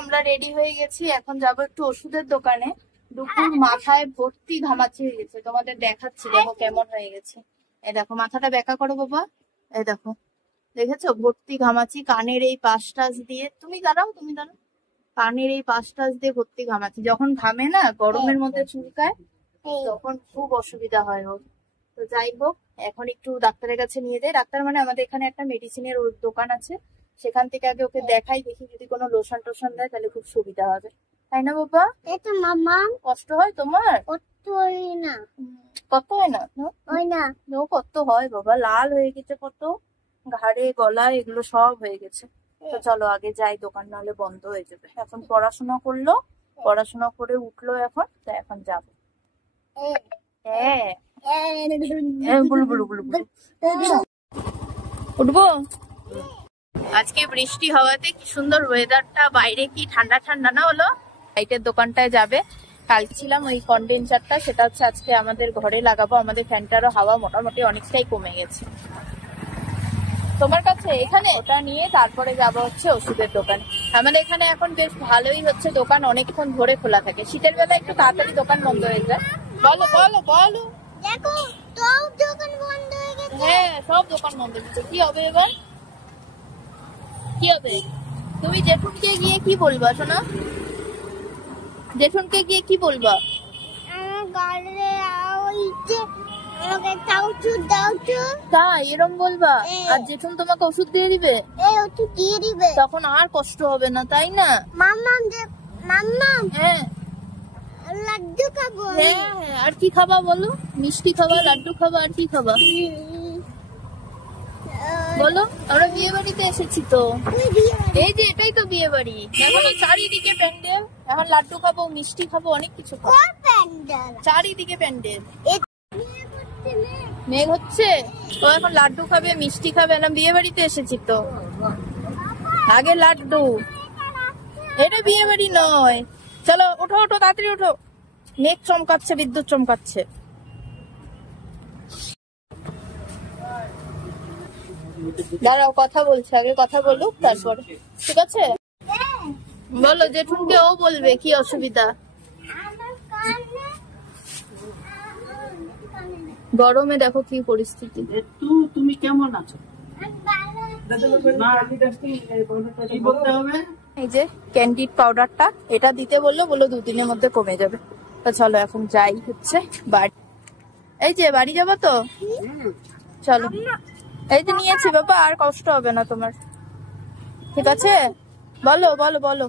আমরা রেডি হয়ে গেছি, এখন যাবো একটু ওষুধের দোকানে। দুপুর মাথায় ভর্তি ঘামাচি হয়ে গেছে, তোমাদের দেখাচ্ছি, দেখো কেমন হয়ে গেছে। এই দেখো, মাথাটা বেঁকা করো বাবা, এই দেখো, দেখেছো ভর্তি ঘামাচি। কানের এই পাশ টাশ দিয়ে, তুমি দাঁড়াও, কানের এই পাশ টাশ দিয়ে ভর্তি ঘামাচি। যখন ঘামে না, গরমের মধ্যে চুলকায়, তখন খুব অসুবিধা হয় ওর। তো যাই হোক, এখন একটু ডাক্তারের কাছে নিয়ে যাই। ডাক্তার মানে আমাদের এখানে একটা মেডিসিনের দোকান আছে, সেখান থেকে আগে ওকে দেখাই, দেখি যদি কোনো লোশন টোশন দেয় তাহলে খুব সুবিধা হবে, তাই না বাবা? মামা কষ্ট হয় তোমার? কত হয় না, কত হয় না, কত হয় বাবা, লাল হয়ে গেছে কত, ঘাড়ে গলায় এগুলো সব হয়ে গেছে। তো চলো আগে যাই, দোকান নাহলে বন্ধ হয়ে যাবে। এখন পড়াশোনা করলো, পড়াশোনা করে উঠলো এখন, তো এখন যাবো। উঠবো। আজকে বৃষ্টি হওয়াতে কি সুন্দর ওয়েদারটা, বাইরে কি ঠান্ডা ঠান্ডা না হলো। লাইটের দোকানটায় যাবে, কাল ছিলাম ওই কন্ডেন্সারটা, সেটা হচ্ছে আজকে আমাদের ঘরে লাগাবো। আমাদের ফ্যানটারও হাওয়া মোটামুটি অনেকটাই কমে গেছে। তোমার কাছে এখানে ওটা নিয়ে তারপরে যাবো হচ্ছে ওষুধের দোকানে। আমাদের এখানে এখন বেশ ভালোই হচ্ছে, দোকান অনেকক্ষণ ধরে খোলা থাকে। শীতের বেলা একটু তাড়াতাড়ি দোকান বন্ধ হয়ে যায়। বলো বলো বলো। দেখো সব দোকান বন্ধ হয়ে গেছে। হ্যাঁ, সব দোকান বন্ধ হয়ে গেছে। কি হবে এবার, কি হবে? তুমি জেঠুনকে গিয়ে কি বলবা শোনা? জেঠুনকে গিয়ে কি বলবা? তাই এরম বলবা? আর জেঠুন তোমাকে ওষুধ দিয়ে দিবে? তখন আর কষ্ট হবে না, তাই না? হ্যাঁ, লাড্ডু খাবো। হ্যাঁ হ্যাঁ, আর কি খাবা বলো? মিষ্টি খাবা, লাড্ডু খাবা, আর কি খাবা বলো? আমরা বিয়ে বাড়িতে এসেছি তো, এই যে এটাই তো বিয়ে বাড়ি। এখন চারিদিকে প্যান্ডেল, এখন লাড্ডু খাবো, মিষ্টি খাবো, অনেক কিছু খাবো। চারিদিকে প্যান্ডেল, মেঘ হচ্ছে। ও এখন লাড্ডু খাবে, মিষ্টি খাবে, না বিয়ে বাড়িতে এসেছি তো, আগে লাড্ডু। এটা বিয়ে বাড়ি নয়। চলো ওঠো ওঠো, তাড়াতাড়ি ওঠো, মেঘ চমকাচ্ছে, বিদ্যুৎ চমকাচ্ছে। দাঁড়াও, কথা বলছে, আগে কথা বলুক তারপরে, ঠিক আছে? বলো জেঠুনকে, ও বলবে কি অসুবিধা। গরমে দেখো কি পরিস্থিতি। তুমি কেমন আছো? এই যে ক্যান্ডিড পাউডারটা, এটা দিতে বললো 2 দিনের মধ্যে কমে যাবে। তো চলো এখন যাই হচ্ছে বাড়ি। এই যে বাড়ি যাবো তো, চলো। এই যে নিয়েছি বাবা, আর কষ্ট হবে না তোমার, ঠিক আছে? বলো বলো বলো।